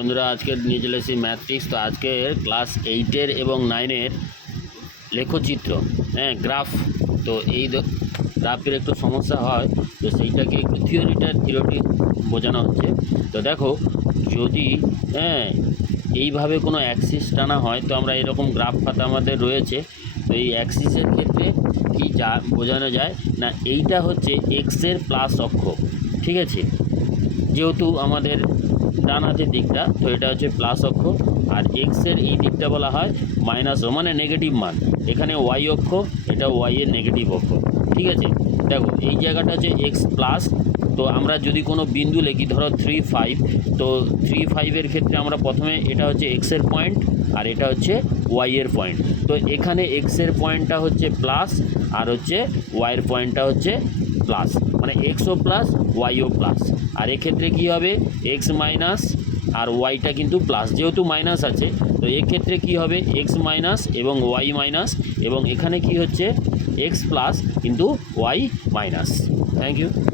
বন্ধুরা আজকে নিয়ে চলে এসেছি ম্যাথ্রিক্স। তো আজকের ক্লাস 8-এর এবং 9-এর লেখচিত্র, গ্রাফ। তো এই গ্রাফের একটু সমস্যা হয়, তো সেইটাকে একটু থিওরিটিক বোঝানো হচ্ছে। তো দেখো, যদি এইভাবে কোনো অ্যাক্সিস টানা হয়, তো আমরা এরকম গ্রাফ খাতা আমাদের রয়েছে। তো এই অ্যাক্সিসের ক্ষেত্রে কি বোঝানো যায় না, এইটা হচ্ছে এক্সের প্লাস অক্ষ, ঠিক আছে। যেহেতু আমাদের ডান হাতের দিকটা, তো এটা হচ্ছে প্লাস অক্ষ, আর এক্সের এই দিকটা বলা হয় মাইনাস ও, মানে নেগেটিভ মান। এখানে ওয়াই অক্ষ, এটা ওয়াই এর নেগেটিভ অক্ষ, ঠিক আছে। দেখো এই জায়গাটা হচ্ছে এক্স প্লাস। তো আমরা যদি কোনো বিন্দু লিখি, ধরো 3, 5, তো 3, 5-এর ক্ষেত্রে আমরা প্রথমে এটা হচ্ছে এক্সের পয়েন্ট আর এটা হচ্ছে ওয়াইয়ের পয়েন্ট। তো এখানে এক্সের পয়েন্টটা হচ্ছে প্লাস আর হচ্ছে ওয়াইয়ের পয়েন্টটা হচ্ছে প্লাস, মানে এক্সও প্লাস ওয়াইও প্লাস। আর এক্ষেত্রে কী হবে, এক্স মাইনাস আর ওয়াইটা কিন্তু প্লাস, যেহেতু মাইনাস আছে। তো এক্ষেত্রে কী হবে, এক্স মাইনাস এবং ওয়াই মাইনাস, এবং এখানে কি হচ্ছে এক্স প্লাস কিন্তু ওয়াই মাইনাস। Thank you.